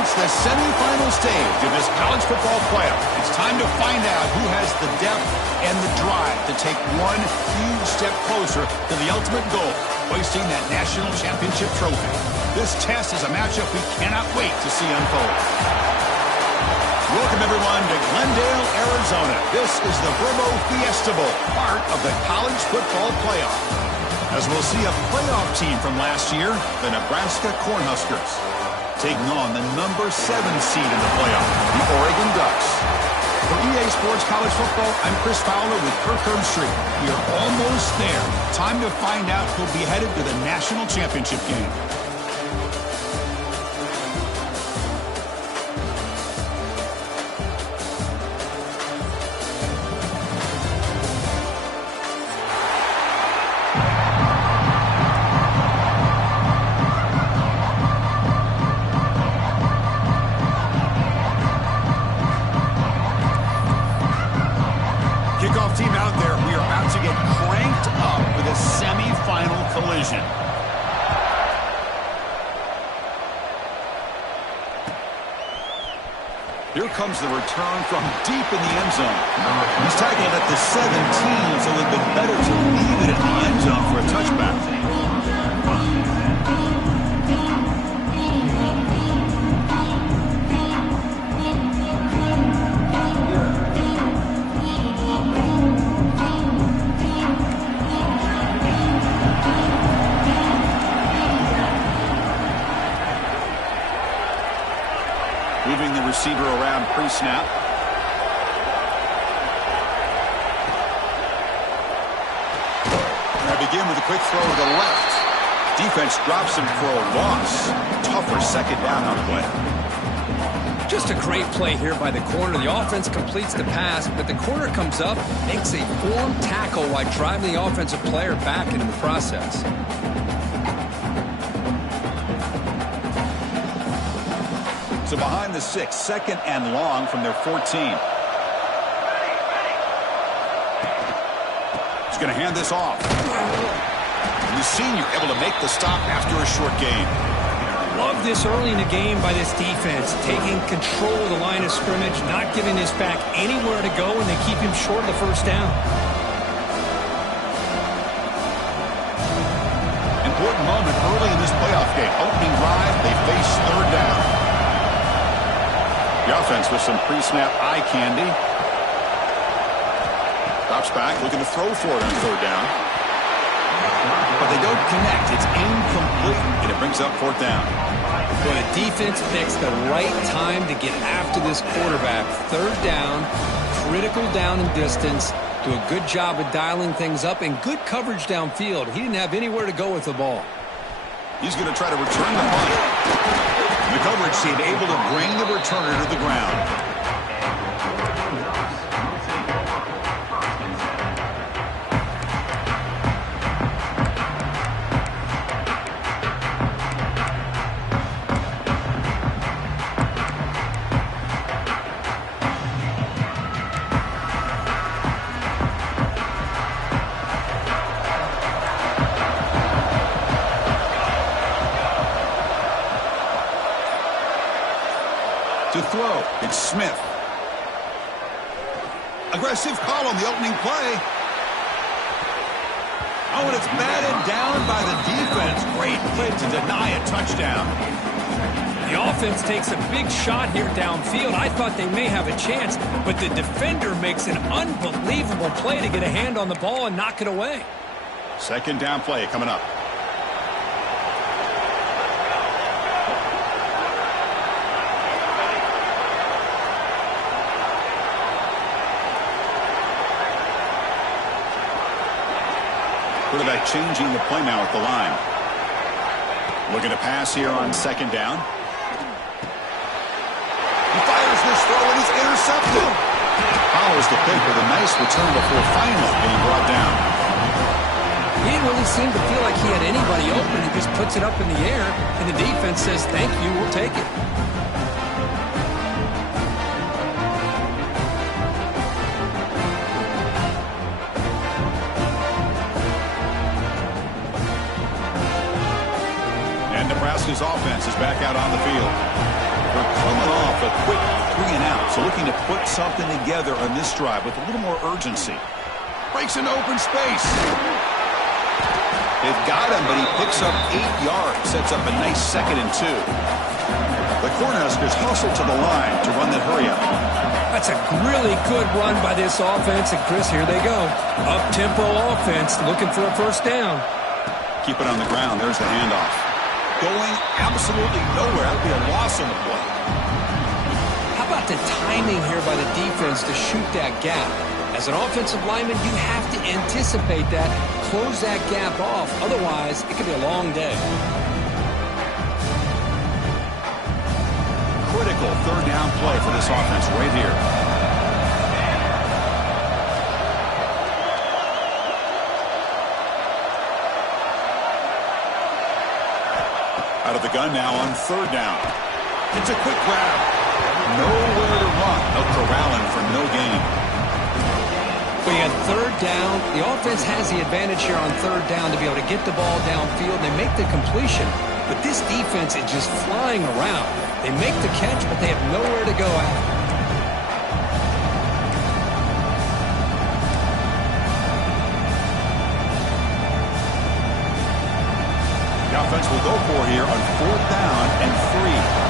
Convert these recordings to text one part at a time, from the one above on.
reached the semifinal stage of this college football playoff. It's time to find out who has the depth and the drive to take one huge step closer to the ultimate goal, hoisting that national championship trophy. This test is a matchup we cannot wait to see unfold. Welcome, everyone, to Glendale, Arizona. This is the Brimo Fiesta Bowl, part of the college football playoff. As we'll see a playoff team from last year, the Nebraska Cornhuskers, taking on the number 7 seed in the playoff, the Oregon Ducks. For EA Sports College Football, I'm Chris Fowler with Kirk Herbstreit. We are almost there. Time to find out who'll be headed to the national championship game. Team out there, we are about to get cranked up with a semi-final collision. Here comes the return from deep in the end zone. He's tackled at the 17, so it would have been better to leave it at the end zone for a touchback. Moving the receiver around pre-snap. They begin with a quick throw to the left. Defense drops him for a loss. Tougher second down on the play. Just a great play here by the corner. The offense completes the pass, but the corner comes up, makes a form tackle while driving the offensive player back into the process. So behind the 6, second and long from their 14. He's going to hand this off. And the senior able to make the stop after a short gain. Love this early in the game by this defense, taking control of the line of scrimmage, not giving this back anywhere to go, and they keep him short of the first down. Important moment early in this playoff game. Opening drive, they face third down. The offense with some pre-snap eye candy. Drops back, looking to throw for it on third down. But they don't connect. It's incomplete, and it brings up fourth down. Well, the defense picks the right time to get after this quarterback. Third down, critical down and distance. Do a good job of dialing things up and good coverage downfield. He didn't have anywhere to go with the ball. He's going to try to return the punt. The coverage team able to bring the returner to the ground. To throw, it's Smith. Aggressive call on the opening play. Oh, and it's batted down by the defense. Great play to deny a touchdown. The offense takes a big shot here downfield. I thought they may have a chance, but the defender makes an unbelievable play to get a hand on the ball and knock it away. Second down play coming up. Quarterback changing the play now at the line. Looking to pass here on second down. He fires this throw and he's intercepted. Follows the pick with a nice return before finally being brought down. He didn't really seem to feel like he had anybody open. He just puts it up in the air, and the defense says, thank you, we'll take it. Nebraska's offense is back out on the field. They're coming off a quick 3 and out, so looking to put something together on this drive with a little more urgency. Breaks into open space. They've got him, but he picks up 8 yards, sets up a nice 2nd and 2. The Cornhuskers hustle to the line to run that hurry up. That's a really good run by this offense, and Chris, here they go. Up-tempo offense, looking for a first down. Keep it on the ground. There's the handoff. Going absolutely nowhere. That would be a loss on the play. How about the timing here by the defense to shoot that gap? As an offensive lineman, you have to anticipate that, close that gap off. Otherwise, it could be a long day. Critical 3rd down play for this offense right here. Out of the gun now on 3rd down. It's a quick grab. Nowhere to run. No corralling for no gain. When you have 3rd down, the offense has the advantage here on 3rd down to be able to get the ball downfield. They make the completion, but this defense is just flying around. They make the catch, but they have nowhere to go after. The offense will go for here on 4th down and 3.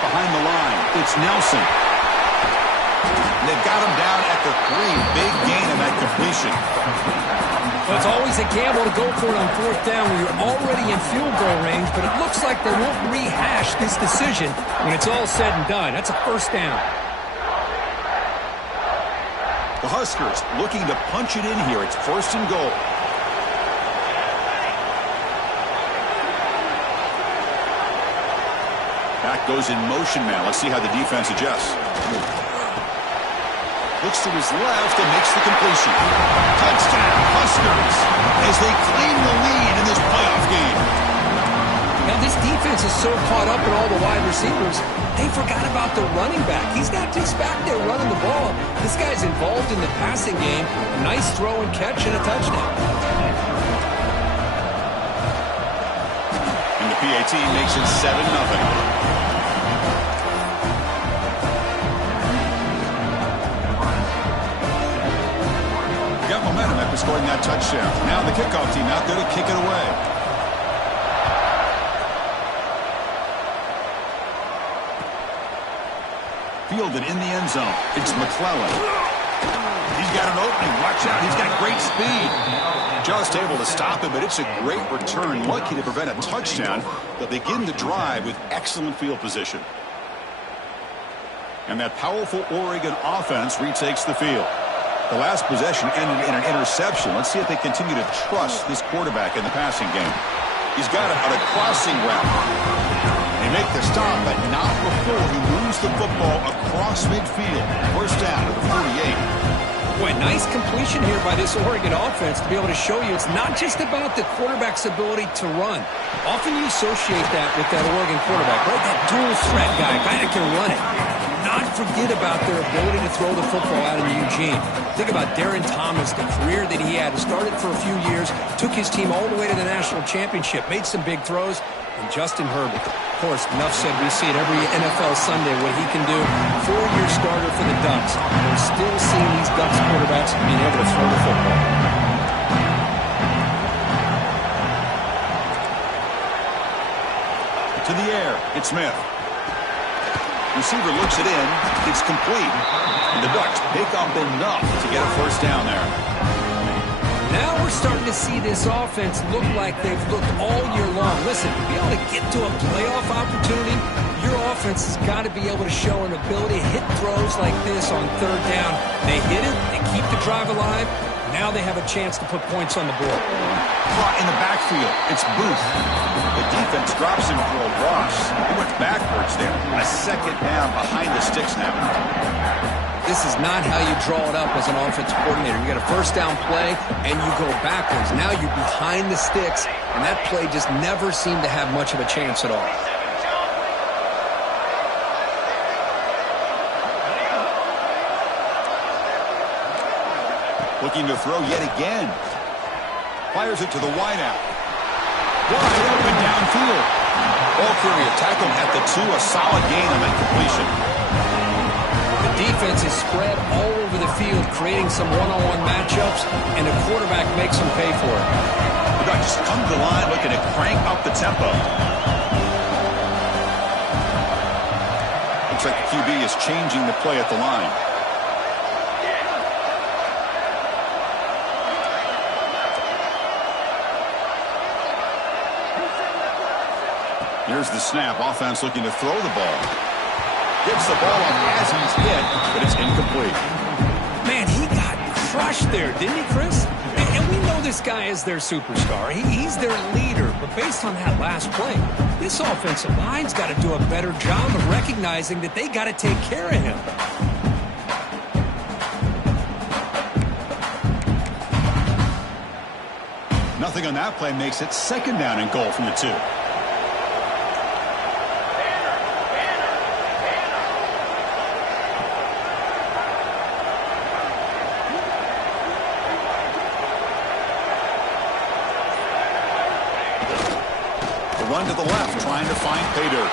Behind the line, it's Nelson. They've got him down at the 3. Big gain in that completion. Well, it's always a gamble to go for it on 4th down when you're already in field goal range, but it looks like they won't rehash this decision when it's all said and done. That's a first down. The Huskers looking to punch it in here. It's 1st and goal. Back goes in motion now. Let's see how the defense adjusts. Looks to his left and makes the completion. Touchdown, Huskers, as they claim the lead in this playoff game. Now, this defense is so caught up in all the wide receivers, they forgot about the running back. He's not just back there running the ball. This guy's involved in the passing game. A nice throw and catch and a touchdown. And the PAT makes it 7-0. Got momentum after scoring that touchdown. Now the kickoff team out there to kick it away. Fielded in the end zone. It's McClellan. He's got an opening. Watch out. He's got great speed. Just able to stop him, but it's a great return. Lucky to prevent a touchdown. They'll begin the drive with excellent field position. And that powerful Oregon offense retakes the field. The last possession ended in an interception. Let's see if they continue to trust this quarterback in the passing game. He's got it on a crossing route. They make the stop, but not before he moves the football across midfield. First down at the 48. Boy, nice completion here by this Oregon offense to be able to show you it's not just about the quarterback's ability to run. Often you associate that with that Oregon quarterback, right? That dual threat guy that can run it. Not forget about their ability to throw the football out in Eugene. Think about Darren Thomas, the career that he had. Started for a few years, took his team all the way to the national championship, made some big throws. And Justin Herbert, of course, enough said, we see it every NFL Sunday what he can do. 4-year starter for the Ducks. We're still seeing these Ducks quarterbacks being able to throw the football. To the air, it's Smith. Receiver looks it in. It's complete. And the Ducks pick up enough to get a first down there. Now we're starting to see this offense look like they've looked all year long. Listen, to be able to get to a playoff opportunity, your offense has got to be able to show an ability to hit throws like this on 3rd down. They hit it. They keep the drive alive. Now they have a chance to put points on the board. Caught in the backfield. It's Booth. The defense drops him for a loss. He went backwards there. A 2nd down behind the sticks now. This is not how you draw it up as an offensive coordinator. You get a first down play, and you go backwards. Now you're behind the sticks, and that play just never seemed to have much of a chance at all. Looking to throw yet again. Fires it to the wideout. Wide open downfield. Ball carrier tackled at the 2. A solid gain on that completion. The defense is spread all over the field, creating some one-on-one matchups, and the quarterback makes them pay for it. The guy just come to the line looking to crank up the tempo. Looks like the QB is changing the play at the line. Here's the snap. Offense looking to throw the ball. Gets the ball up as he's hit, but it's incomplete. Man, he got crushed there, didn't he, Chris? And we know this guy is their superstar. He's their leader. But based on that last play, this offensive line's got to do a better job of recognizing that they got to take care of him. Nothing on that play makes it second down and goal from the 2. Run to the left, trying to find pay dirt.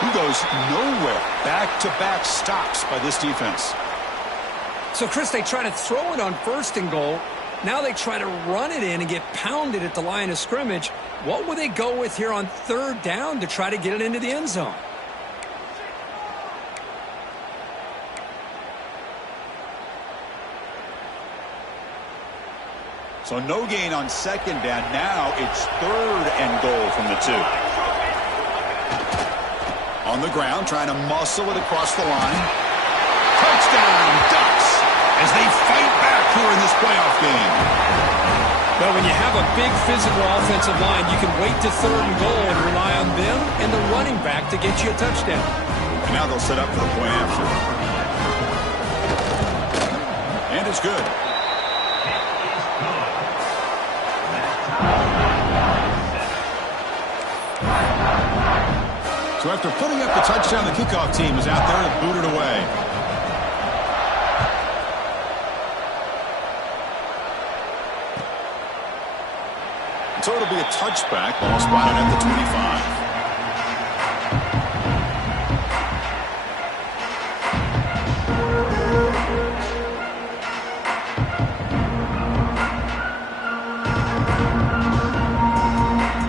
He goes nowhere. Back-to-back stops by this defense. So, Chris, they try to throw it on 1st and goal. Now they try to run it in and get pounded at the line of scrimmage. What would they go with here on 3rd down to try to get it into the end zone? So no gain on 2nd down. Now it's 3rd and goal from the 2. On the ground, trying to muscle it across the line. Touchdown, Ducks, as they fight back here in this playoff game. Well, when you have a big physical offensive line, you can wait to 3rd and goal and rely on them and the running back to get you a touchdown. And now they'll set up for the point after. And it's good. So after putting up the touchdown, the kickoff team is out there to boot it away. So it'll be a touchback. Ball spotted at the 25.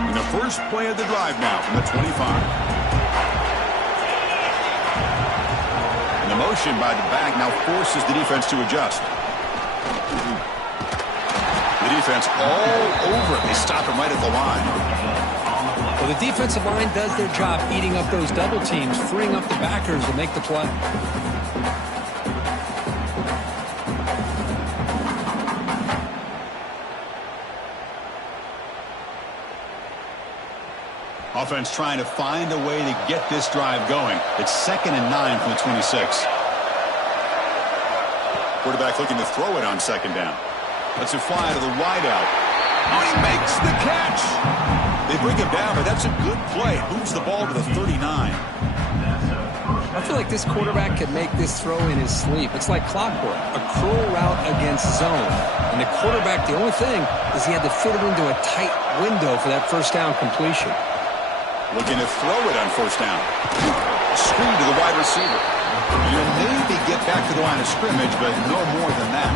And the first play of the drive now from the 25. Motion by the back now forces the defense to adjust. The defense all over it. They stop him right at the line. Well, the defensive line does their job eating up those double teams, freeing up the backers to make the play. Offense trying to find a way to get this drive going. It's 2nd and 9 from the 26. Quarterback looking to throw it on 2nd down. Lets it fly to the wideout. Oh, he makes the catch. They bring him down, but that's a good play. Moves the ball to the 39. I feel like this quarterback could make this throw in his sleep. It's like clockwork, a curl route against zone. And the quarterback, the only thing is he had to fit it into a tight window for that 1st down completion. Looking to throw it on 1st down. Screen to the wide receiver. You'll maybe get back to the line of scrimmage, but no more than that.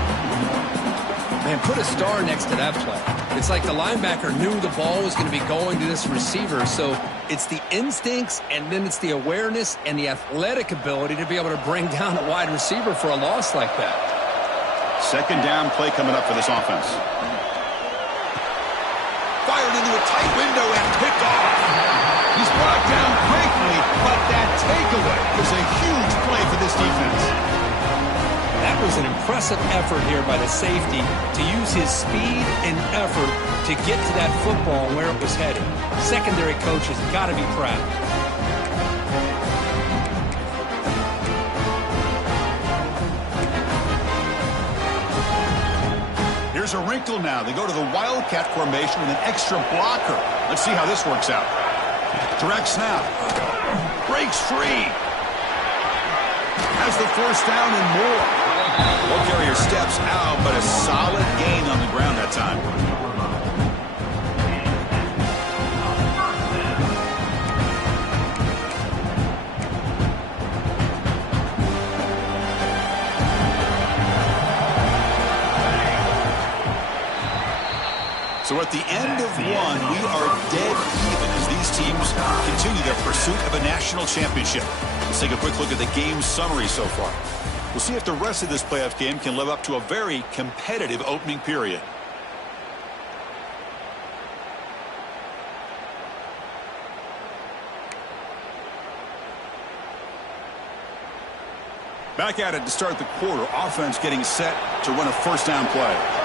Man, put a star next to that play. It's like the linebacker knew the ball was going to be going to this receiver, so it's the instincts and then it's the awareness and the athletic ability to be able to bring down a wide receiver for a loss like that. 2nd down play coming up for this offense. Fired into a tight window and picked off. He's brought down quickly, but that takeaway is a huge play for this defense. That was an impressive effort here by the safety to use his speed and effort to get to that football where it was headed. Secondary coaches got to be proud. Here's a wrinkle now. They go to the Wildcat formation with an extra blocker. Let's see how this works out. Direct snap. Breaks free. Has the 1st down and more. Ball carrier steps out, but a solid So at the end of one, we are dead even as these teams continue their pursuit of a national championship. Let's take a quick look at the game summary so far. We'll see if the rest of this playoff game can live up to a very competitive opening period. Back at it to start the quarter. Offense getting set to run a first down play.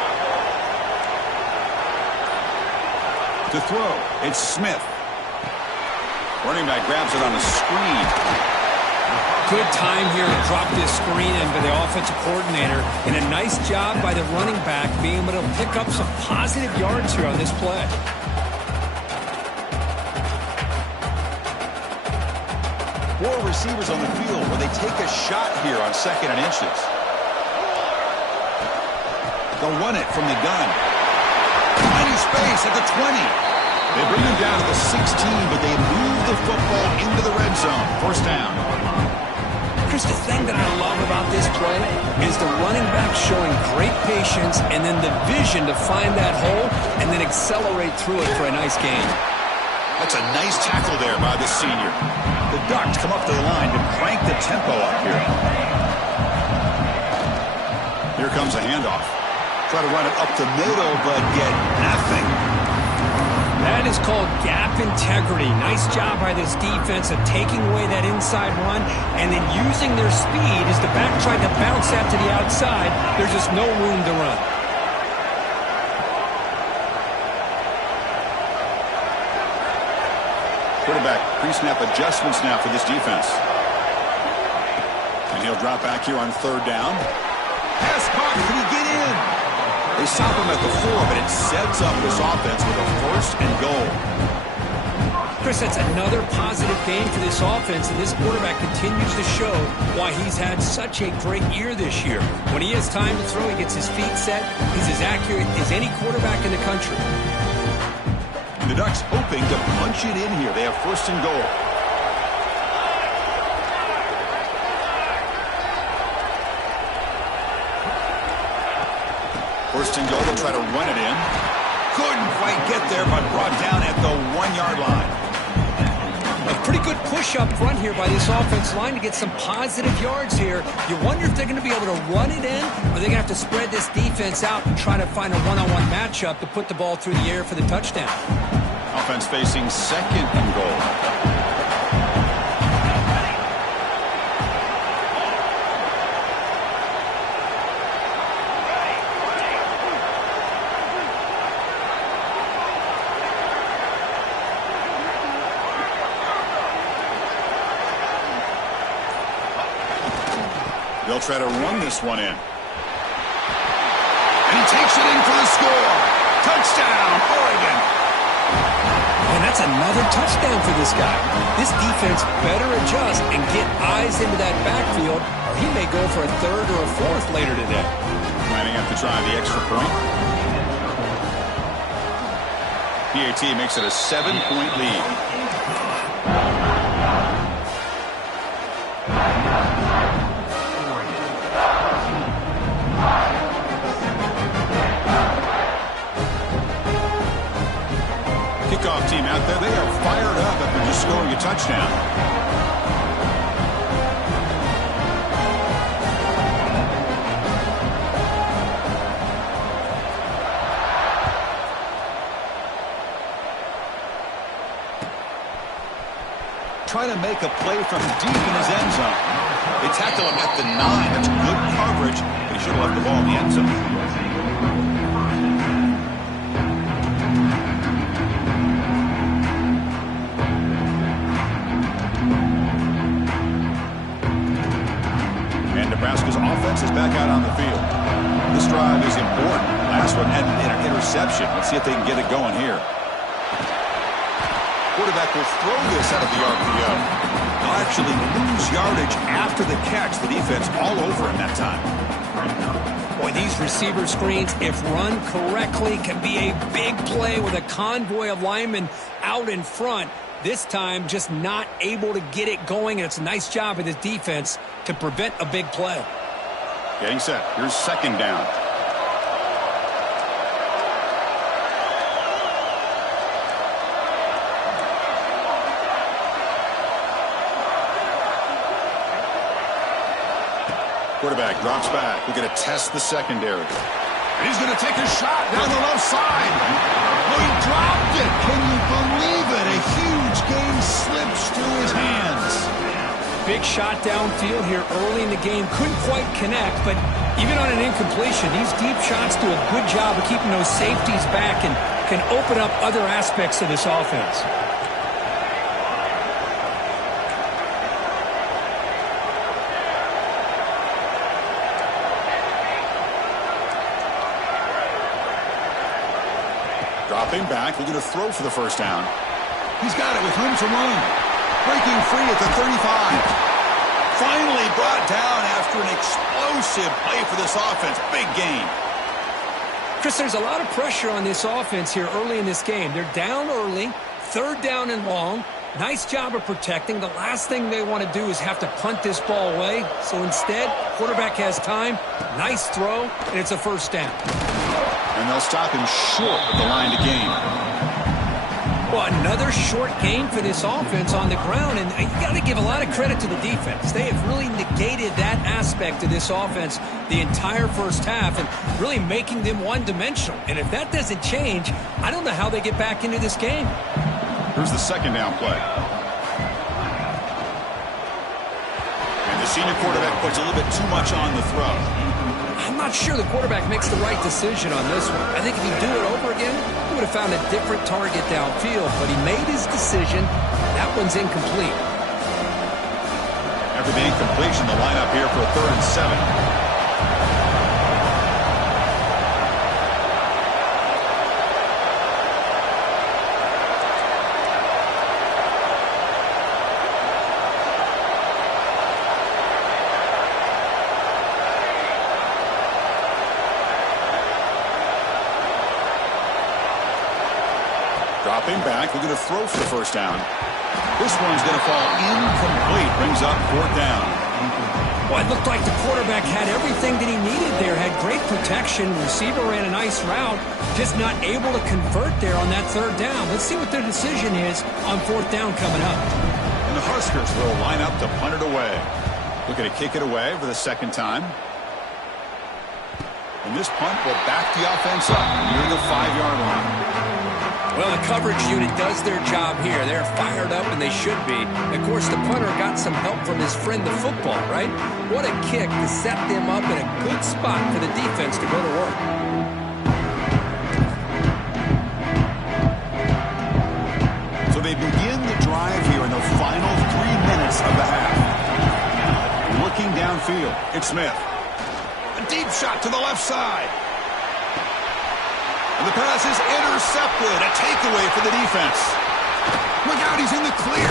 To throw, it's Smith. Running back grabs it on a screen. Good time here to drop this screen in by the offensive coordinator. And a nice job by the running back being able to pick up some positive yards here on this play. Four receivers on the field where they take a shot here on 2nd and inches. They'll run it from the gun. Tiny space at the 20. They bring him down to the 16, but they move the football into the red zone. First down. Chris, the thing that I love about this play is the running back showing great patience and then the vision to find that hole and then accelerate through it for a nice gain. That's a nice tackle there by the senior. The Ducks come up to the line to crank the tempo up here. Here comes a handoff. Try to run it up the middle, but get nothing. That is called gap integrity. Nice job by this defense of taking away that inside run and then using their speed as the back tried to bounce that to the outside. There's just no room to run. Quarterback pre-snap adjustments now for this defense. And he'll drop back here on 3rd down. Pass caught. Can he get in? They stop him at the 4, but it sets up this offense with a 1st and goal. Chris, that's another positive game for this offense, and this quarterback continues to show why he's had such a great year this year. When he has time to throw, he gets his feet set. He's as accurate as any quarterback in the country. The Ducks hoping to punch it in here. They have 1st and goal. First and goal, they'll try to run it in. Couldn't quite get there, but brought down at the 1-yard line. A pretty good push up front here by this offense line to get some positive yards here. You wonder if they're going to be able to run it in, or they're going to have to spread this defense out and try to find a one-on-one matchup to put the ball through the air for the touchdown. Offense facing 2nd and goal. They'll try to run this one in. And he takes it in for the score. Touchdown, Oregon. And that's another touchdown for this guy. This defense better adjust and get eyes into that backfield, or he may go for a 3rd or a 4th later today. Might have to try the extra point. PAT makes it a 7-point lead. Kickoff team out there, they are fired up after just scoring a touchdown. Trying to make a play from deep in his end zone. They tackle him at the 9. That's good coverage. They should have left the ball in the end zone. Nebraska's offense is back out on the field. This drive is important. Last one had an interception. Let's see if they can get it going here. Quarterback will throw this out of the RPO. They'll actually lose yardage after the catch. The defense all over him that time. Boy, these receiver screens, if run correctly, can be a big play with a convoy of linemen out in front. This time, just not able to get it going, and it's a nice job of this defense to prevent a big play. Getting set. Here's 2nd down. Quarterback drops back. We're going to test the secondary. And he's going to take a shot down the left side. Oh, he dropped it. Can you believe it? A huge gain slips through his hands. Big shot downfield here early in the game. Couldn't quite connect, but even on an incompletion, these deep shots do a good job of keeping those safeties back and can open up other aspects of this offense. Dropping back, looking to throw for the first down. He's got it with room to run. Breaking free at the 35. Finally brought down after an explosive play for this offense. Big gain. Chris, there's a lot of pressure on this offense here early in this game. They're down early, third down and long. Nice job of protecting. The last thing they want to do is have to punt this ball away. So instead, quarterback has time. Nice throw, and it's a first down. And they'll stop him short of the line to gain. Well, another short gain for this offense on the ground, and you got to give a lot of credit to the defense. They have really negated that aspect of this offense the entire first half and really making them one-dimensional. And if that doesn't change, I don't know how they get back into this game. Here's the second down play. And the senior quarterback puts a little bit too much on the throw. I'm not sure the quarterback makes the right decision on this one. I think if he'd do it over again, he would have found a different target downfield, but he made his decision. That one's incomplete. After the incompletion, the lineup here for a 3rd and 7. Dropping back, looking to throw for the first down. This one's going to fall incomplete. Brings up 4th down. Well, it looked like the quarterback had everything that he needed there. Had great protection. Receiver ran a nice route. Just not able to convert there on that 3rd down. Let's see what their decision is on 4th down coming up. And the Huskers will line up to punt it away. Looking to kick it away for the 2nd time. And this punt will back the offense up near the 5-yard line. Well, the coverage unit does their job here. They're fired up, and they should be. Of course, the punter got some help from his friend, the football, right? What a kick to set them up in a good spot for the defense to go to work. So they begin the drive here in the final 3 minutes of the half. Looking downfield, it's Smith. A deep shot to the left side. And the pass is intercepted. A takeaway for the defense. Look out, he's in the clear.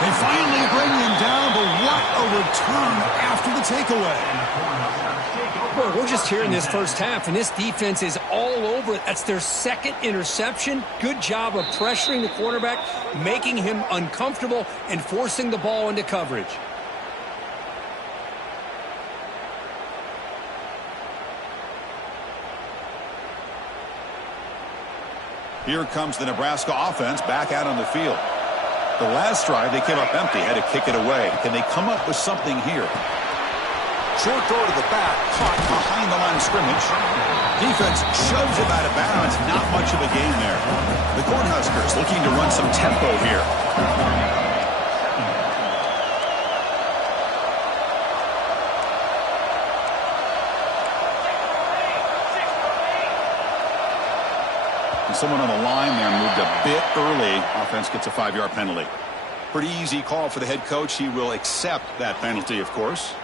They finally bring him down, but what a return after the takeaway. Well, we're just here in this first half, and this defense is all over it. That's their 2nd interception. Good job of pressuring the quarterback, making him uncomfortable, and forcing the ball into coverage. Here comes the Nebraska offense back out on the field. The last drive, they came up empty, had to kick it away. Can they come up with something here? Short throw to the back, caught behind the line of scrimmage. Defense shoves him out of bounds. Not much of a gain there. The Cornhuskers looking to run some tempo here. Someone on the line there moved a bit early. Offense gets a 5-yard penalty. Pretty easy call for the head coach. He will accept that penalty, of course.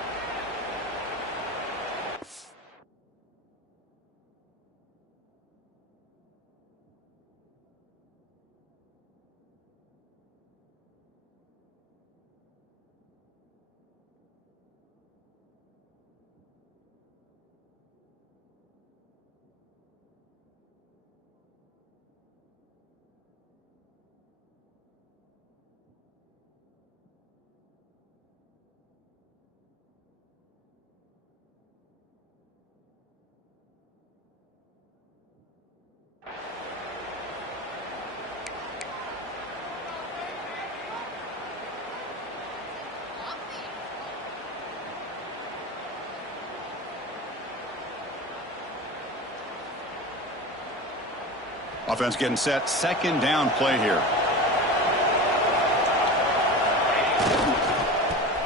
Offense getting set. Second down play here.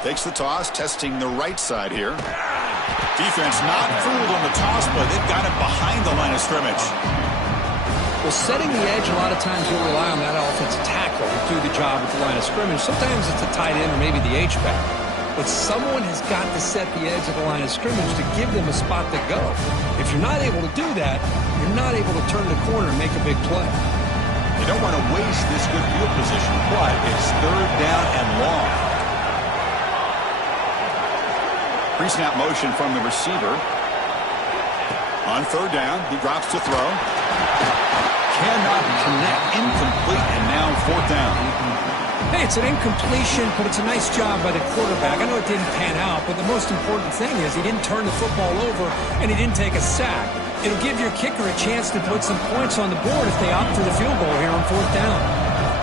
Takes the toss, testing the right side here. Defense not fooled on the toss, but they've got it behind the line of scrimmage. Well, setting the edge, a lot of times you'll rely on that offensive tackle to do the job at the line of scrimmage. Sometimes it's a tight end or maybe the H-back. But someone has got to set the edge of the line of scrimmage to give them a spot to go. If you're not able to do that, you're not able to turn the corner and make a big play. You don't want to waste this good field position, but it's third down and long. Pre-snap motion from the receiver. On third down, he drops to throw. Cannot connect, incomplete, and now fourth down. Hey, it's an incompletion, but it's a nice job by the quarterback. I know it didn't pan out, but the most important thing is he didn't turn the football over and he didn't take a sack. It'll give your kicker a chance to put some points on the board if they opt for the field goal here on fourth down.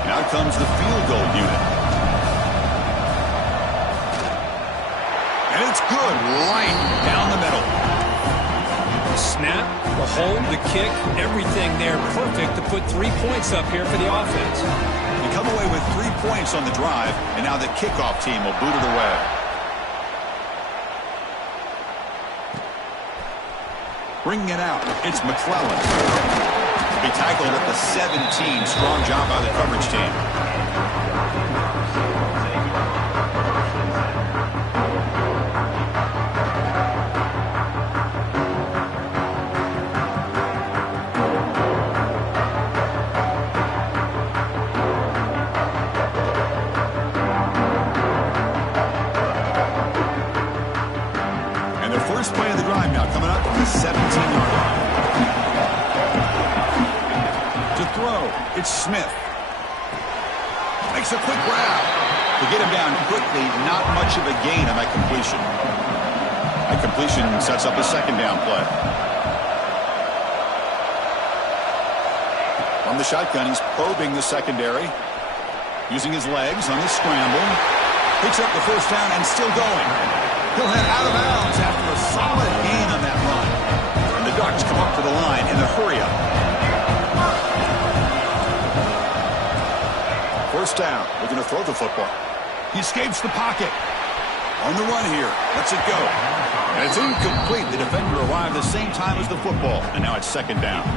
Now comes the field goal unit. And it's good, right down the middle. The snap, the hold, the kick, everything there perfect to put 3 points up here for the offense. They come away with 3 points on the drive, and now the kickoff team will boot it away. Bringing it out, it's McClellan. He tackled at the 17. Strong job by the coverage team. First play of the drive now coming up from the 17-yard line. To throw, it's Smith. Makes a quick grab. To get him down quickly, not much of a gain on that completion. That completion sets up a second down play. From the shotgun, he's probing the secondary. Using his legs on the scramble. Picks up the first down and still going. He'll head out of bounds after a solid gain on that run. And the Ducks come up to the line in the hurry-up. First down. They're going to throw the football. He escapes the pocket. On the run here. Lets it go. And it's incomplete. The defender arrived the same time as the football. And now it's second down.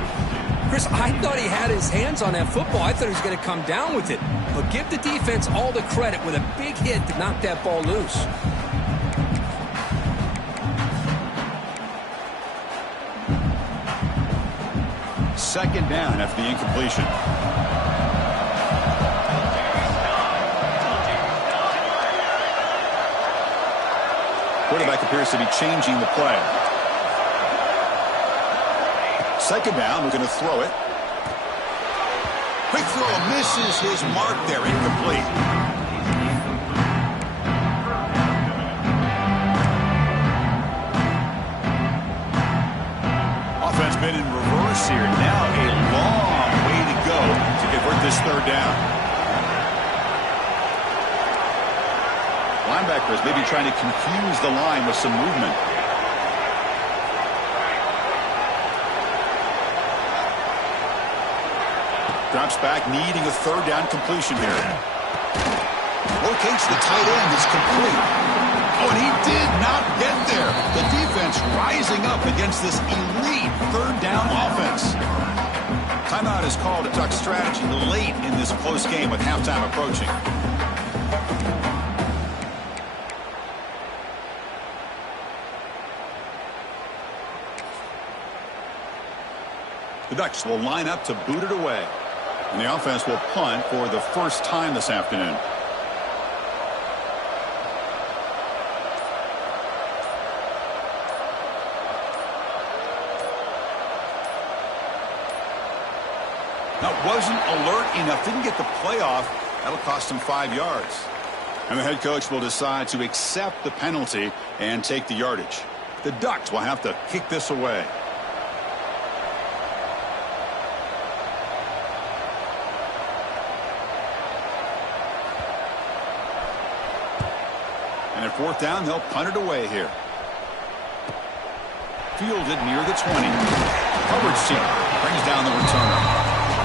Chris, I thought he had his hands on that football. I thought he was going to come down with it. But give the defense all the credit with a big hit to knock that ball loose. Second down after the incompletion. Quarterback appears to be changing the play. Second down, we're going to throw it. Quick throw, misses his mark there, incomplete. Offense been in reverse here. Now a long way to go to convert this third down. Linebackers maybe trying to confuse the line with some movement. Drops back, needing a third down completion here. Locates the tight end. It's complete. Oh, and he did not get there. The defense rising up against this elite third down offense. Timeout is called a Duck strategy late in this close game with halftime approaching. The Ducks will line up to boot it away. And the offense will punt for the first time this afternoon. Now, wasn't alert enough, didn't get the play off. That'll cost him 5 yards. And the head coach will decide to accept the penalty and take the yardage. The Ducks will have to kick this away. And at fourth down, they'll punt it away here. Fielded near the 20. Coverage team brings down the returner.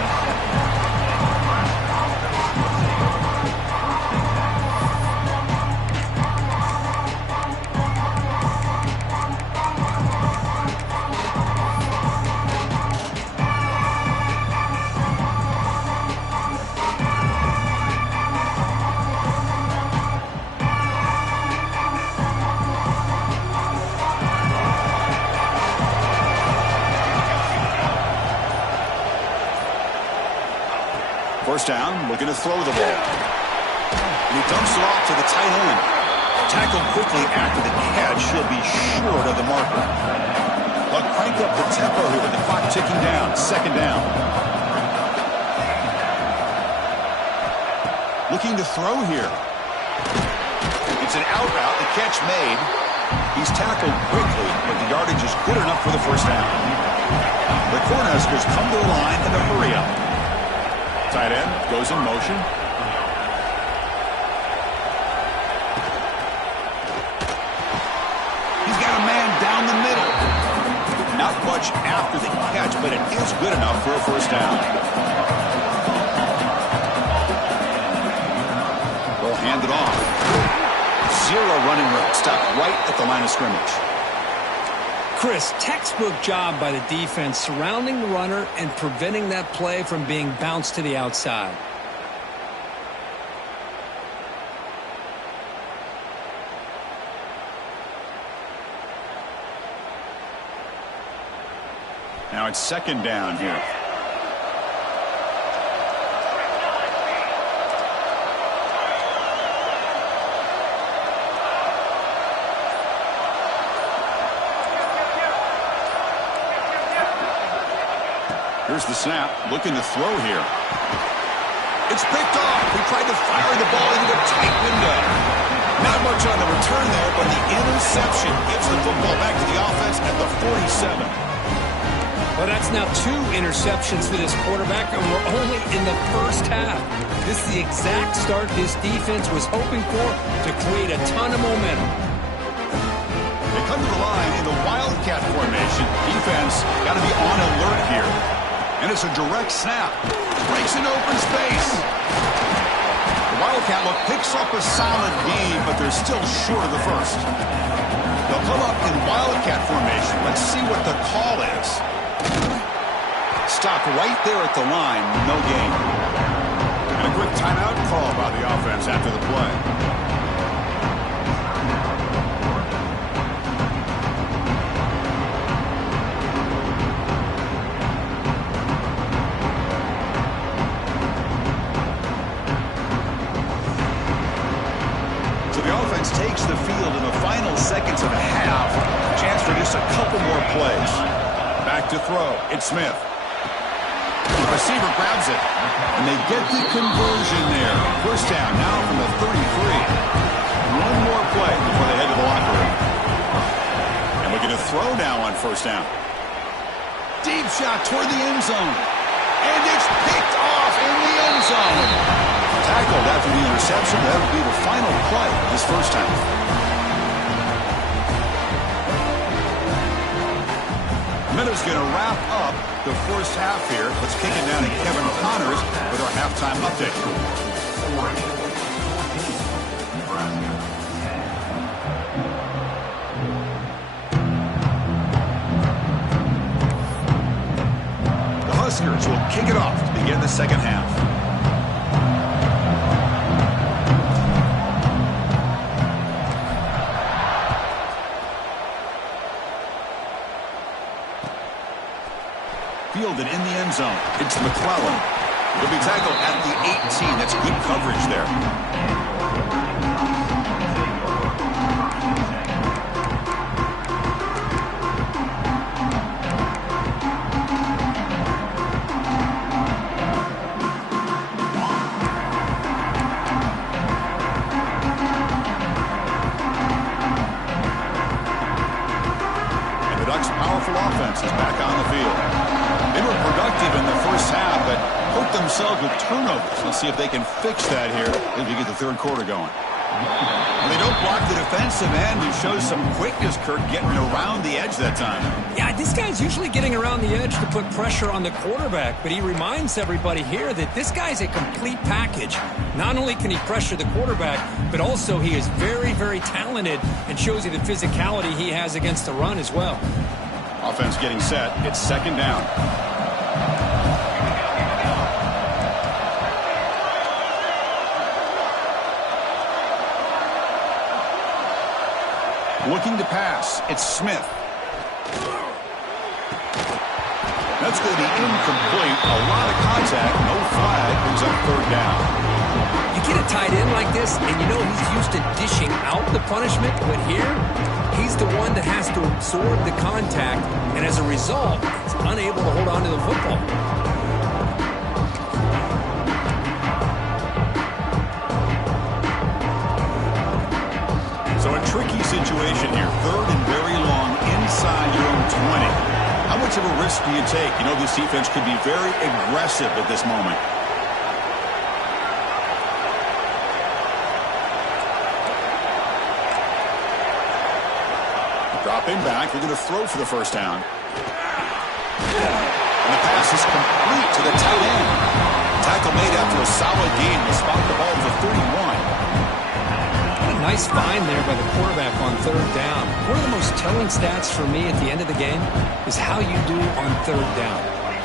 First down, looking to throw the ball. And he dumps it off to the tight end. Tackled quickly after the catch. He'll be short of the marker. They'll crank up the tempo here with the clock ticking down. Second down. Looking to throw here. It's an out route. The catch made. He's tackled quickly, but the yardage is good enough for the first down. The Cornhuskers come to the line in a hurry-up. Tight end goes in motion. He's got a man down the middle. Not much after the catch, but it is good enough for a first down. They'll hand it off. Zero running room. Stopped right at the line of scrimmage. Chris, textbook job by the defense surrounding the runner and preventing that play from being bounced to the outside. Now it's second down here. Here's the snap, looking to throw here. It's picked off. He tried to fire the ball into a tight window. Not much on the return there, but the interception gives the football back to the offense at the 47. Well, that's now 2 interceptions for this quarterback, and we're only in the first half. This is the exact start this defense was hoping for to create a ton of momentum. They come to the line in the Wildcat formation. Defense got to be on alert here. And it's a direct snap. Breaks an open space. The Wildcat look picks up a solid gain, but they're still short of the first. They'll come up in Wildcat formation. Let's see what the call is. Stopped right there at the line. No gain. And a quick timeout call by the offense after the play. Takes the field in the final seconds of the half. Chance for just a couple more plays. Back to throw. It's Smith. The receiver grabs it. And they get the conversion there. First down now from the 33. One more play before they head to the locker room. And we get a throw now on first down. Deep shot toward the end zone. And it's picked off in the end zone. Tackled after the interception. That would be the final play this first time. Miller's going to wrap up the first half here. Let's kick it down to Kevin Connors with our halftime update. The Huskers will kick it off to begin the second half. Fielded in the end zone. It's McClellan. He'll be tackled at the 18. That's good coverage there. And the Ducks' powerful offense is back on the field. They were productive in the first half, but hurt themselves with turnovers. Let's see if they can fix that here as we get the third quarter going. And they don't block the defensive end, who shows some quickness, Kirk, getting around the edge that time. Yeah, this guy's usually getting around the edge to put pressure on the quarterback, but he reminds everybody here that this guy's a complete package. Not only can he pressure the quarterback, but also he is very, very talented and shows you the physicality he has against the run as well. Offense getting set. It's second down. Looking to pass. It's Smith. That's That's going to be incomplete. A lot of contact. No flag. Brings up third down. You get a tight end like this, and you know he's used to dishing out the punishment, but here, he's the one that has to absorb the contact, and as a result, he's unable to hold on to the football. So a tricky situation here. Third and very long inside your own 20. How much of a risk do you take? You know this defense could be very aggressive at this moment. Dropping back, they're going to throw for the first down. And the pass is complete to the tight end. Tackle made after a solid gain. Will spot the ball to the 31. What a nice find there by the quarterback on third down. One of the most telling stats for me at the end of the game is how you do on third down.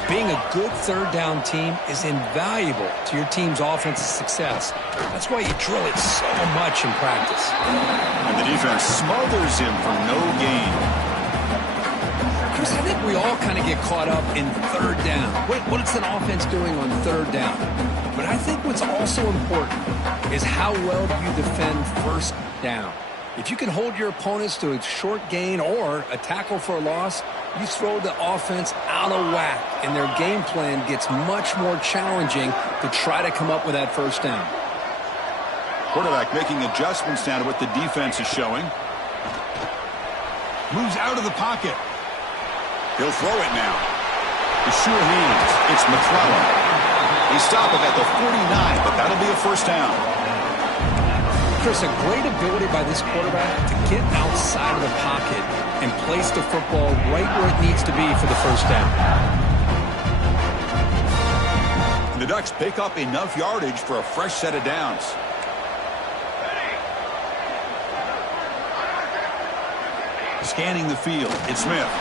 Being a good third down team is invaluable to your team's offensive success. That's why you drill it so much in practice. And the defense smothers him for no gain. Chris, I think we all kind of get caught up in third down. What's an offense doing on third down? But I think what's also important is how well do you defend first down. If you can hold your opponents to a short gain or a tackle for a loss, you throw the offense out of whack, and their game plan gets much more challenging to try to come up with that first down. Quarterback making adjustments now to what the defense is showing. Moves out of the pocket. He'll throw it now. The sure hands. It's McClellan. They stop him at the 49, but that'll be a first down. Chris, a great ability by this quarterback to get outside of the pocket and place the football right where it needs to be for the first down. And the Ducks pick up enough yardage for a fresh set of downs. Scanning the field, it's Smith.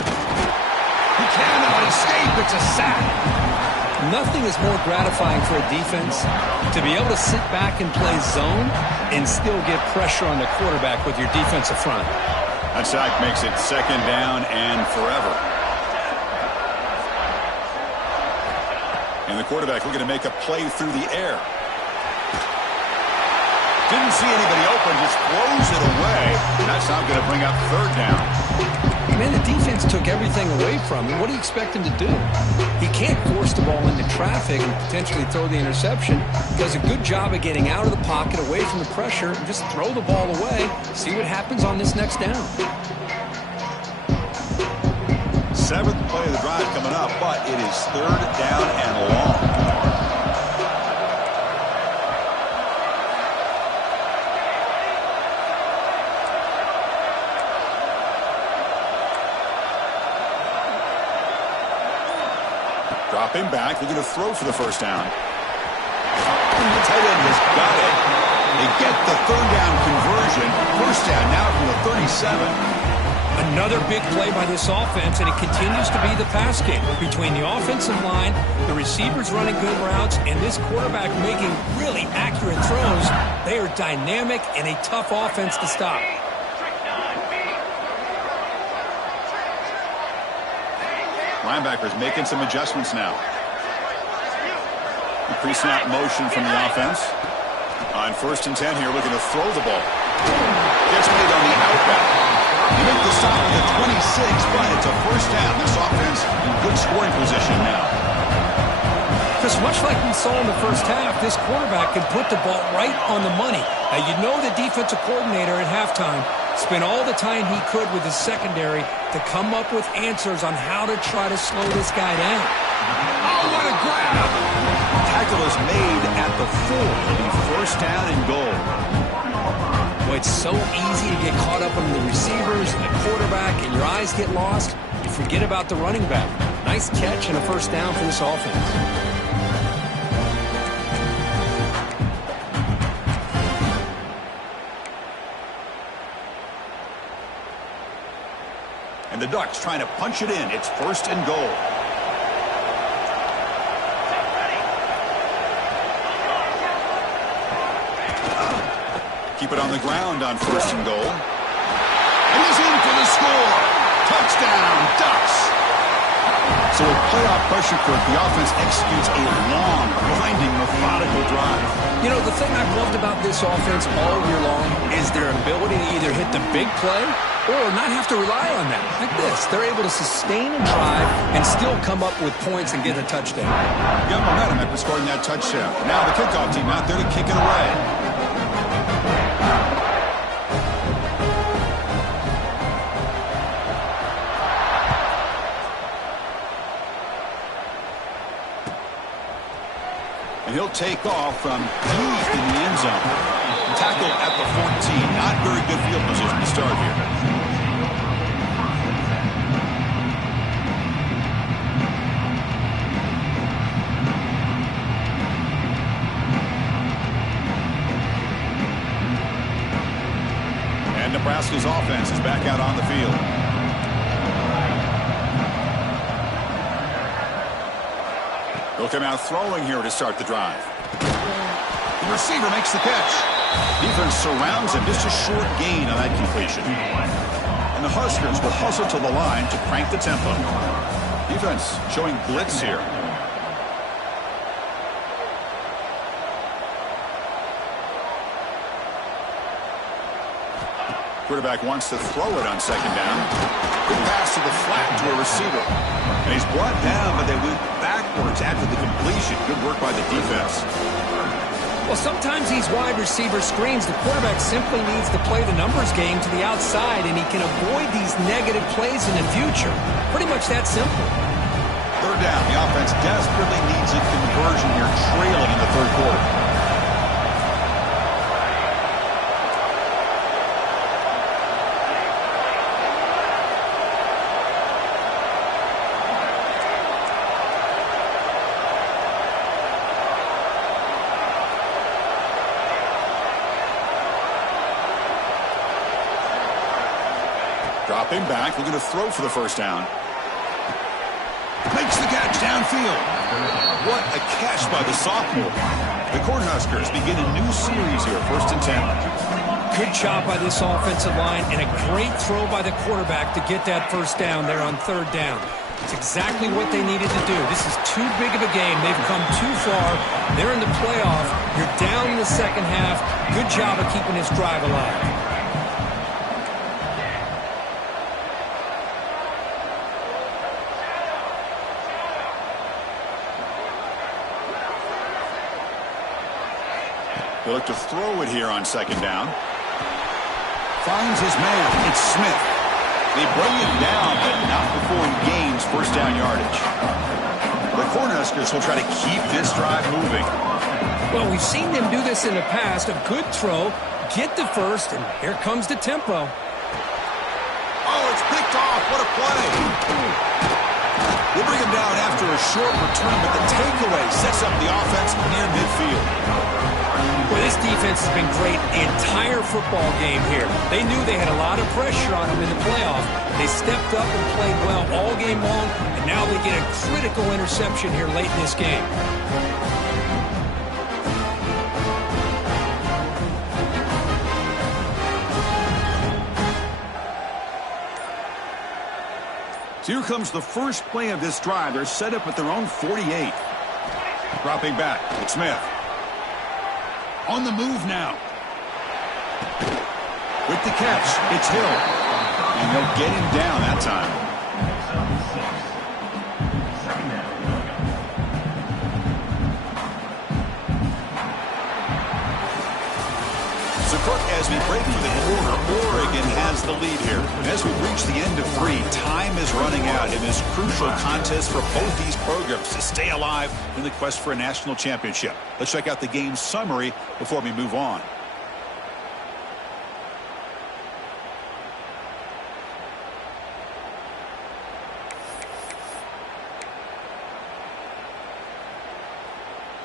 He cannot escape, it's a sack. Nothing is more gratifying for a defense to be able to sit back and play zone and still get pressure on the quarterback with your defensive front. That sack makes it second down and forever. And the quarterback looking to make a play through the air. Didn't see anybody open, just throws it away. And that's not going to bring up third down. Man, the defense took everything away from him. What do you expect him to do? He can't force the ball into traffic and potentially throw the interception. He does a good job of getting out of the pocket, away from the pressure, and just throw the ball away. See what happens on this next down. Seventh play of the drive coming up, but it is third down and long. Dropping back, they're going to throw for the first down. The tight end has got it. They get the third down conversion. First down now from the 37. Another big play by this offense, and it continues to be the pass game between the offensive line, the receivers running good routes, and this quarterback making really accurate throws. They are dynamic and a tough offense to stop. Linebackers making some adjustments now. The pre-snap motion from the offense. On 1st and 10 here, looking to throw the ball. Gets made on the outback. They make the stop at the 26, but it's a first down. This offense in good scoring position now. Chris, much like we saw in the first half, this quarterback can put the ball right on the money. Now, you know the defensive coordinator at halftime spent all the time he could with his secondary to come up with answers on how to try to slow this guy down. Oh, what a grab! Tackle is made at the 4. It'll be first down and goal. Well, it's so easy to get caught up on the receivers and the quarterback, and your eyes get lost. You forget about the running back. Nice catch and a first down for this offense. And the Ducks trying to punch it in. It's first and goal. Keep it on the ground on first and goal. And he's in for the score. Touchdown, So with playoff pressure cooked, the offense executes a long, grinding, methodical drive. You know, the thing I've loved about this offense all year long is their ability to either hit the big play or not have to rely on that. Like this, they're able to sustain a drive and still come up with points and get a touchdown. Got momentum after scoring that touchdown. Now the kickoff team out there to kick it away. And he'll take off from deep in the end zone. Tackle at the 14. Not very good field position to start here. And Nebraska's offense is back out on the field. He'll come out throwing here to start the drive. The receiver makes the catch. Defense surrounds him. Just a short gain on that completion. And the Huskers will hustle to the line to crank the tempo. Defense showing blitz here. Quarterback wants to throw it on second down. Good pass to the flat to a receiver. And he's brought down, but they went backwards after the completion. Good work by the defense. Well, sometimes these wide receiver screens, the quarterback simply needs to play the numbers game to the outside, and he can avoid these negative plays in the future. Pretty much that simple. Third down. The offense desperately needs a conversion here, trailing in the third quarter. Dropping back, looking to throw for the first down. Makes the catch downfield. What a catch by the sophomore. The Cornhuskers begin a new series here, 1st and 10. Good job by this offensive line and a great throw by the quarterback to get that first down there on 3rd down. It's exactly what they needed to do. This is too big of a game. They've come too far. They're in the playoff. You're down in the second half. Good job of keeping this drive alive. They look to throw it here on 2nd down. Finds his man. It's Smith. They bring him down, but not before he gains first down yardage. The Cornhuskers will try to keep this drive moving. Well, we've seen them do this in the past. A good throw, get the first, and here comes the tempo. Oh, it's picked off. What a play. We'll bring him down after a short return, but the takeaway sets up the offense near midfield. Well, this defense has been great the entire football game here. They knew they had a lot of pressure on them in the playoff. They stepped up and played well all game long, and now they get a critical interception here late in this game. So here comes the first play of this drive. They're set up at their own 48. Dropping back, it's Smith. On the move now. With the catch, it's Hill. And they'll get him down that time. So, Cook, as we break for the quarter, Oregon has the lead here. And as we reach the end of 3, time is running out in this crucial contest for both these programs to stay alive in the quest for a national championship. Let's check out the game summary before we move on.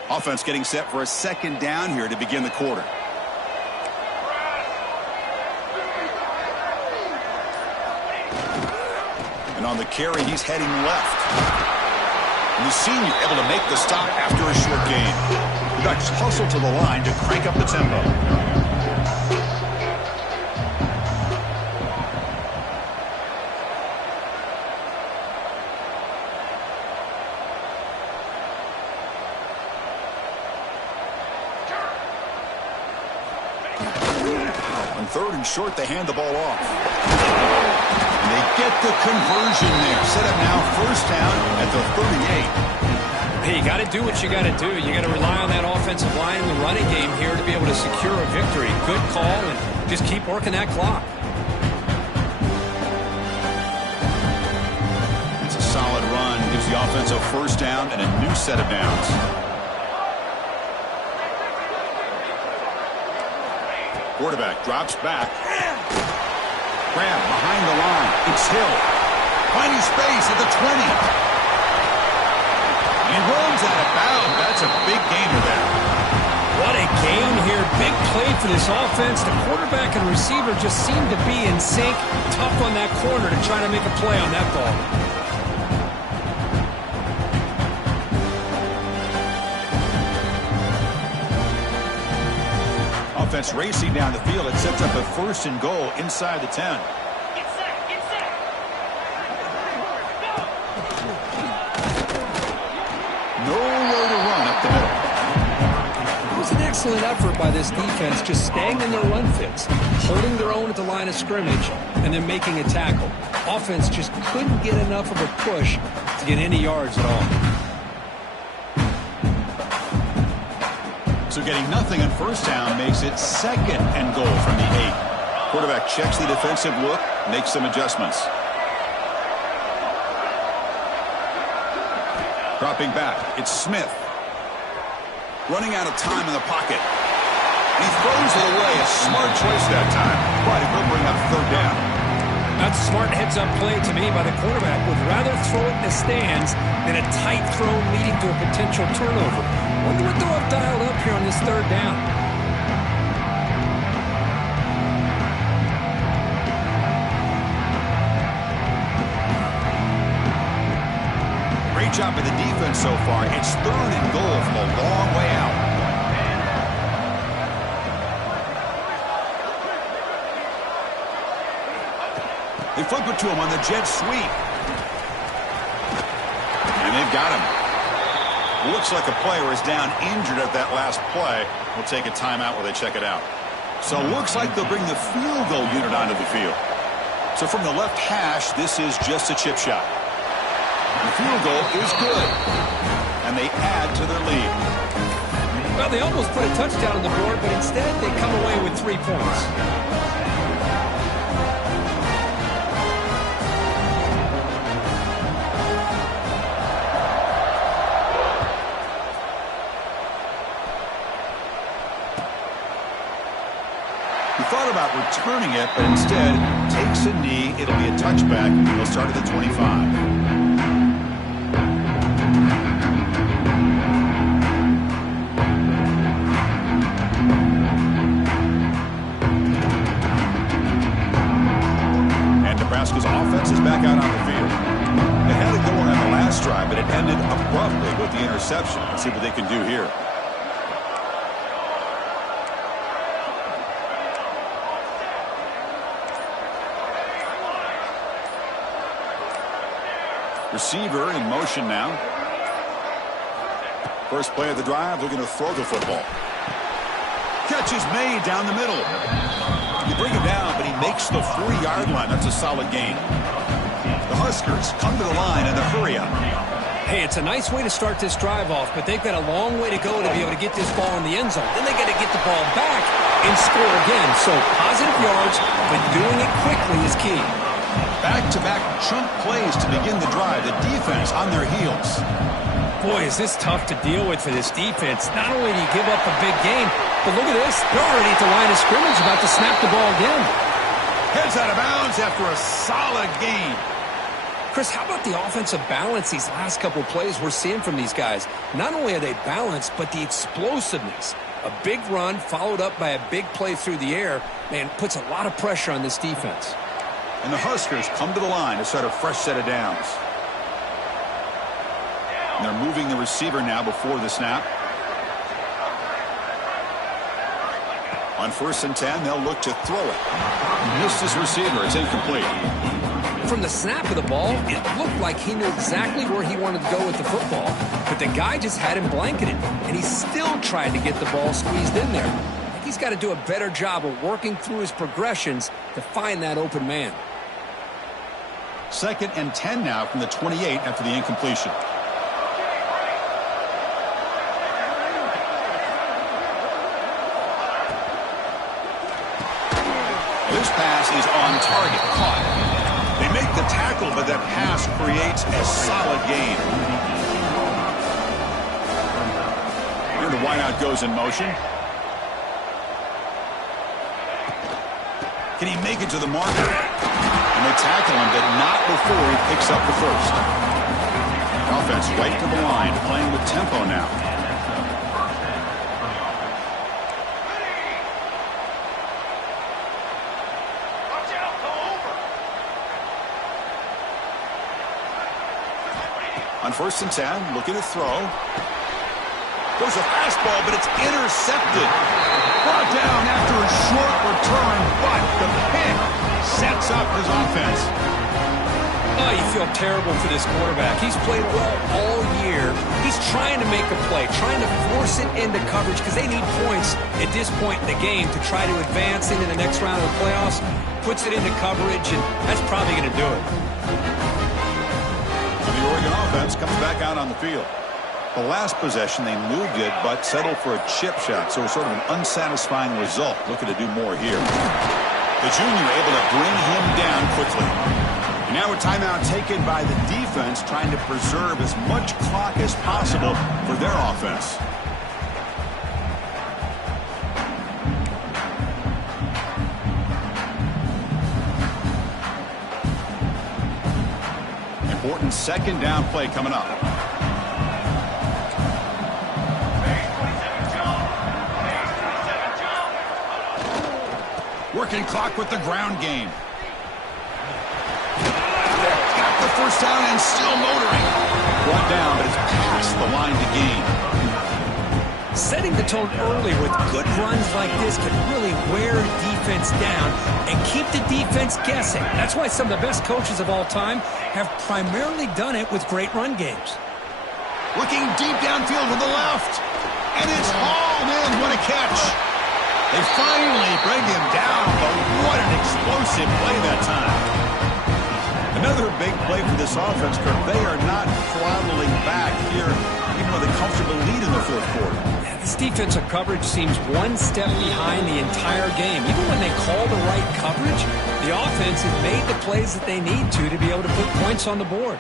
Offense getting set for a 2nd down here to begin the quarter. And on the carry, he's heading left. And the senior able to make the stop after a short gain. The Ducks hustle to the line to crank up the tempo. On 3rd and short, they hand the ball off. And they get the conversion there. Set up now 1st down at the 38. Hey, you got to do what you got to do. You got to rely on that offensive line in the running game here to be able to secure a victory. Good call, and just keep working that clock. It's a solid run. Gives the offense a 1st down and a new set of downs. Quarterback drops back. Grab behind the line. It's Hill. Finding space at the 20. He runs out of bounds. That's a big gainer there. What a gain here. Big play for this offense. The quarterback and receiver just seem to be in sync. Tough on that corner to try to make a play on that ball. Offense racing down the field. It sets up a 1st and goal inside the 10. Nowhere to run up the middle. It was an excellent effort by this defense, just staying in their run fits, holding their own at the line of scrimmage, and then making a tackle. Offense just couldn't get enough of a push to get any yards at all. So getting nothing on 1st down makes it 2nd and goal from the 8. Quarterback checks the defensive look, makes some adjustments. Dropping back, it's Smith. Running out of time in the pocket. He throws it away. A smart choice that time, but it will bring up 3rd down. That's a smart heads-up play to me by the quarterback. Would rather throw it in the stands than a tight throw leading to a potential turnover. Wonder what they'll have dialed up here on this 3rd down. Great job by the defense so far. It's 3rd and goal from a long way out. They flip it to him on the jet sweep. And they've got him. Looks like a player is down injured at that last play. We'll take a timeout while they check it out. So looks like they'll bring the field goal unit onto the field. So from the left hash, this is just a chip shot. The field goal is good. And they add to their lead. Well, they almost put a touchdown on the board, but instead they come away with 3 points. He thought about returning it, but instead takes a knee. It'll be a touchback. He'll start at the 25. And Nebraska's offense is back out on the field. They had it going on the last drive, but it ended abruptly with the interception. Let's see what they can do here. Receiver in motion now. First play of the drive, looking to throw the football. Catch is made down the middle. You bring him down, but he makes the 40-yard line. That's a solid gain. The Huskers come to the line in a hurry up. Hey, it's a nice way to start this drive off, but they've got a long way to go to be able to get this ball in the end zone. Then they got to get the ball back and score again. So positive yards, but doing it quickly is key. Back-to-back chunk plays to begin the drive. The defense on their heels. Boy, is this tough to deal with for this defense. Not only do you give up a big game, but look at this. They're already at the line of scrimmage about to snap the ball again. Heads out of bounds after a solid gain. Chris, how about the offensive balance these last couple plays we're seeing from these guys? Not only are they balanced, but the explosiveness. A big run followed up by a big play through the air, man, puts a lot of pressure on this defense. And the Huskers come to the line to start a fresh set of downs. And they're moving the receiver now before the snap. On 1st and 10, they'll look to throw it. Missed his receiver. It's incomplete. From the snap of the ball, it looked like he knew exactly where he wanted to go with the football. But the guy just had him blanketed, and he still tried to get the ball squeezed in there. He he's got to do a better job of working through his progressions to find that open man. 2nd and 10 now from the 28 after the incompletion. This pass is on target, caught. They make the tackle, but that pass creates a solid gain. Here the wideout goes in motion. Can he make it to the marker? And they tackle him, but not before he picks up the first. Offense right to the line, playing with tempo now. On 1st and 10, looking to throw. There's a fastball, but it's intercepted. Brought down after a short return, but the pick sets up his offense. Oh, you feel terrible for this quarterback. He's played well all year. He's trying to make a play, trying to force it into coverage because they need points at this point in the game to try to advance into the next round of the playoffs. Puts it into coverage, and that's probably going to do it. The Oregon offense comes back out on the field. The last possession, they moved it, but settled for a chip shot, so it's sort of an unsatisfying result. Looking to do more here. The junior able to bring him down quickly. And now a timeout taken by the defense, trying to preserve as much clock as possible for their offense. Important 2nd down play coming up. Working clock with the ground game. Got the 1st down and still motoring. Brought down, but it's past the line to gain. Setting the tone early with good runs like this can really wear a defense down and keep the defense guessing. That's why some of the best coaches of all time have primarily done it with great run games. Looking deep downfield with the left. And it's hauled in. What a catch. They finally bring him down, but what an explosive play that time. Another big play for this offense, Kirk. They are not throttling back here, even with a comfortable lead in the 4th quarter. This defensive coverage seems one step behind the entire game. Even when they call the right coverage, the offense has made the plays that they need to be able to put points on the board.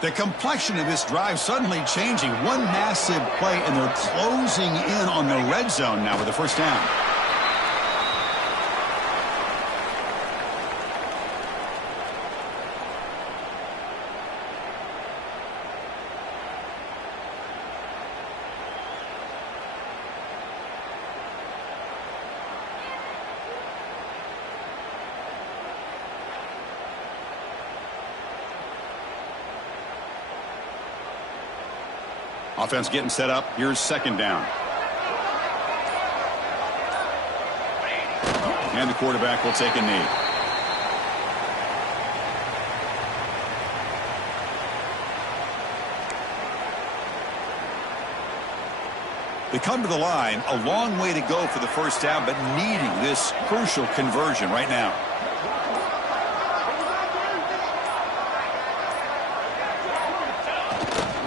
The complexion of this drive suddenly changing. One massive play, and they're closing in on the red zone now with the 1st down. Offense getting set up. Here's 2nd down. And the quarterback will take a knee. They come to the line, a long way to go for the 1st down, but needing this crucial conversion right now.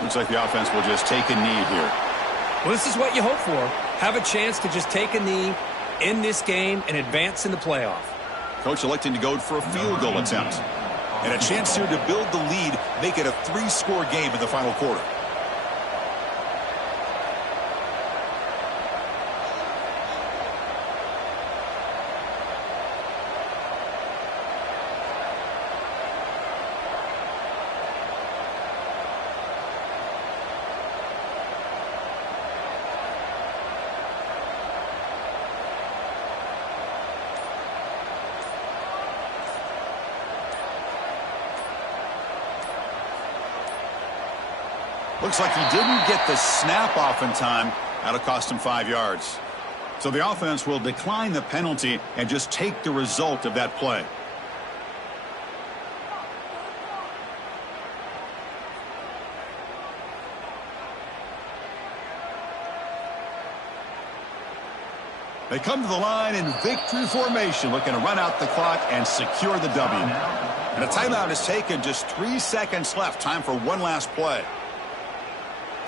Looks like the offense will just take a knee here. Well, this is what you hope for. Have a chance to just take a knee in this game and advance in the playoff. Coach electing to go for a field goal attempt. And a chance here to build the lead, make it a 3-score game in the final quarter. Looks like he didn't get the snap off in time. That'll cost him 5 yards. So the offense will decline the penalty and just take the result of that play. They come to the line in victory formation, looking to run out the clock and secure the W. And a timeout is taken, just 3 seconds left. Time for one last play.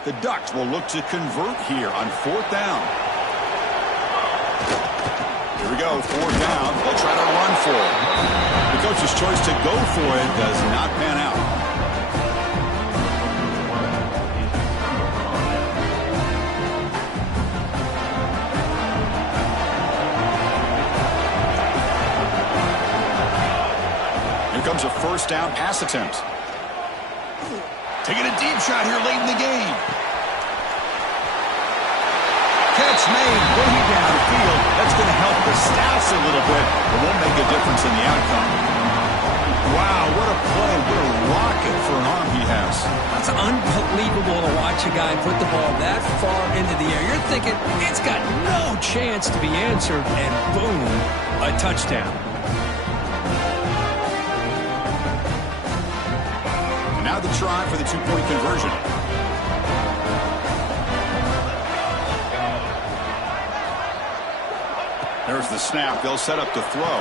The Ducks will look to convert here on 4th down. Here we go, 4th down. They'll try to run for it. The coach's choice to go for it does not pan out. Here comes a 1st down pass attempt. Taking a deep shot here late in the game. Catch made way downfield. That's going to help the stats a little bit, but won't make a difference in the outcome. Wow, what a play. What a rocket for an arm he has. That's unbelievable to watch a guy put the ball that far into the air. You're thinking it's got no chance to be answered, and boom, a touchdown. Now the try for the 2-point conversion. There's the snap. They'll set up to throw.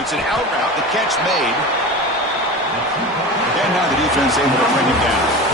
It's an out route. The catch made. And now the defense able to bring him down.